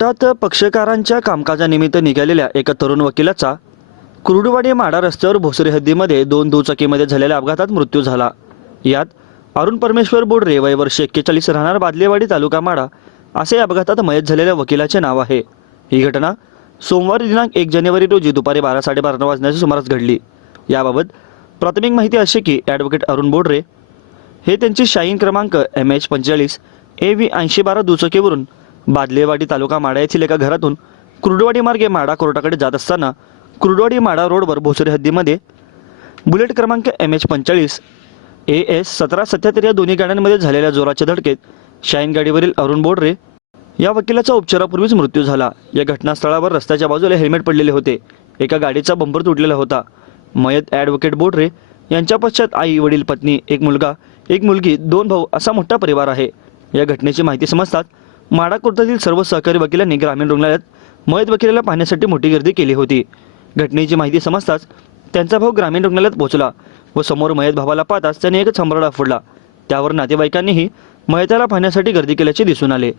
कोर्टात पक्षकारांच्या कामकाजानिमित्त निघालेल्या एका तरुण वकिलाचा कुर्डुवाडी माडा रस्त्यावर भोसरी हद्दीमध्ये 2 दुचाकीमध्ये झालेल्या अपघातात मृत्यू झाला। यात अरुण परमेश्वर बोडरे वय वर्ष 41 राहणार बादलेवाडी तालुका माडा असे या अपघातात मयत झालेल्या वकिलाचे नाव आहे। ही घटना सोमवार दिनांक 1 जानेवारी रोजी दुपारी 12:30 वाजण्याच्या सुमारास घडली। याबाबत प्राथमिक माहिती अशी की ॲडव्होकेट अरुण बोडरे हे त्यांची शाईन क्रमांक MH45 AV 8012 दुचाकीवरून बादलेवाडी तालुका माडा येथील एका घरातून कुर्डुवाडी मार्गे माडा कोर्टाकडे जात असताना कुर्डुवाडी माडा रोडवर भोसरी हद्दीमध्ये बुलेट क्रमांक MH45 AS 1777 या दोन्ही गाड्यांमध्ये झालेल्या जोराच्या धडकेत शाईन गाडीवरील अरुण बोडरे या वकिलाचा उपचारापूर्वीच मृत्यू झाला। या घटनास्थळावर रस्त्याच्या बाजूला हेल्मेट पडलेले होते। एका गाडीचा बंपर तुटलेला होता। मयत ॲडव्होकेट बोडरे यांच्या पश्चात आई, वडील, पत्नी, एक मुलगा, एक मुलगी, 2 भाऊ असा मोठा परिवार आहे। या घटनेची माहिती समजताच माडा कोर्टातील सर्व सहकारी वकिलांनी ग्रामीण रुग्णालयात मयत वकिलाला पाहण्यासाठी मोठी गर्दी केली होती। घटनेची माहिती समजताच त्यांचा भाऊ ग्रामीण रुग्णालयात पोहोचला व समोर मयत भावाला पाहताच त्याने एकच हंबरडा फोडला। त्यावर नातेवाईकांनीही मयताला पाहण्यासाठी गर्दी केल्याचे दिसून आले।